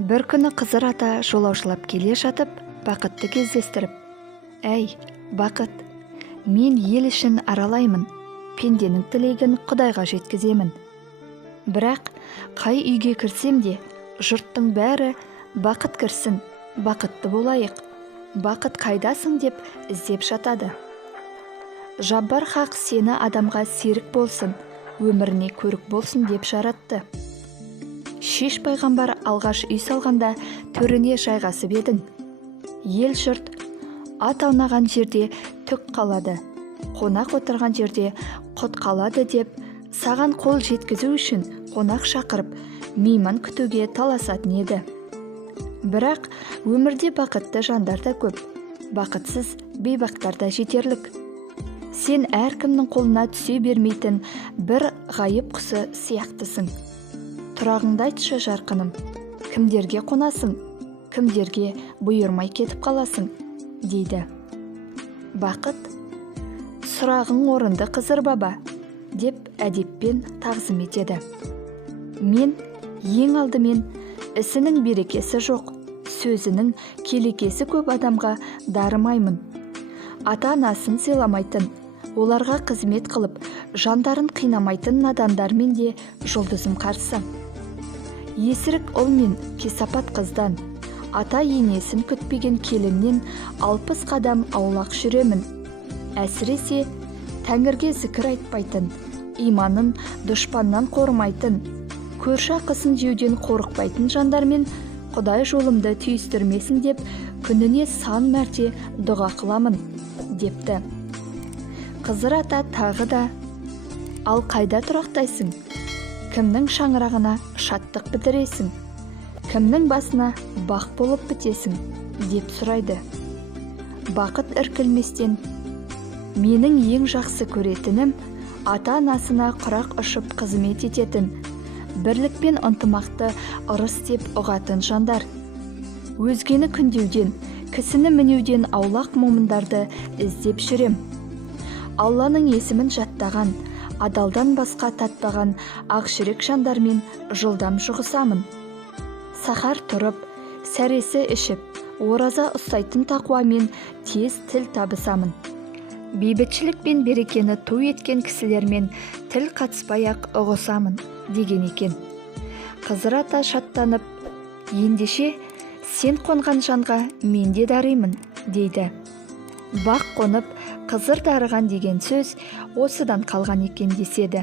Бір күні Қызыр ата жолаушылап келе жатып, Бақытты кездестіріп: «Әй, Бақыт, мен ел ішін аралаймын, пенденің тілегін Құдайға жеткіземін. Бірақ қай үйге кірсем де, жұрттың бәрі бақыт кірсін, бақытты болайық, бақыт қайдасың деп іздеп жатады. Жаббар хақ сені адамға серік болсын, өміріне көрік болсын деп жаратты. Шеш пайғамбар алғаш үй салғанда төріне жайғасып едің. Ел жұрт ат аунаған жерде түк қалады, қонақ отырған жерде құт қалады деп саған қол жеткізу үшін қонақ шақырып, мейман күтуге таласатын еді. Бірақ өмірде бақытты жандар да көп, бақытсыз бейбақтар да жетерлік. Сен әркімнің қолына түсе бермейтін бір ғайып құсы сияқтысың. Тұрағыңды айтшы жарқыным, кімдерге қонасың, кімдерге бұйырмай кетіп қаласың, дейді. Бақыт: «Сұрағың орынды, Қызыр баба», деп әдеппен тағзым етеді. «Мен ең алдымен ісінің берекесі жоқ, сөзінің келекесі көп адамға дарымаймын. Ата-анасын сыйламайтын, оларға қызмет қылып, жандарын қинамайтын надандармен де жұлдызым қарсы. Есірік ұл мен кесапат қыздан, ата-енесін күтпеген келіннен 60 қадам аулақ жүремін. Әсіресе Тәңірге зікір айтпайтын, иманын дұшпаннан қорымайтын, көрші ақысын жеуден қорықпайтын жандармен Құдай жолымды түйістірмесін деп күніне сан мәрте дұға қыламын», депті. Қызыр ата тағы да: «Ал қайда тұрақтайсың? Кімнің шаңырағына шаттық бітіресің? Кімнің басына бақ болып бітесің?» деп сұрайды. Бақыт іркілместен: «Менің ең жақсы көретінім ата-анасына құрақ ұшып қызмет ететін, бірлікпен ынтымақты ырыс деп ұғатын жандар. Өзгені күндеуден, кісіні мінеуден аулақ момындарды іздеп жүрем. Алланың есімін жаттаған, адалдан басқа татпаған ақжүрек жандармен жылдам жұғысамын. Сахар тұрып, сәресі ішіп, ораза ұстайтын тақуамен тез тіл табысамын. Бейбітшілік пен берекені ту еткен кісілермен тіл қатыспай-ақ ұғысамын», деген екен. Қызыр ата шаттанып: «Ендеше сен қонған жанға мен де даримын», дейді. Бақ қонып, Қызыр дарыған деген сөз осыдан қалған екен деседі.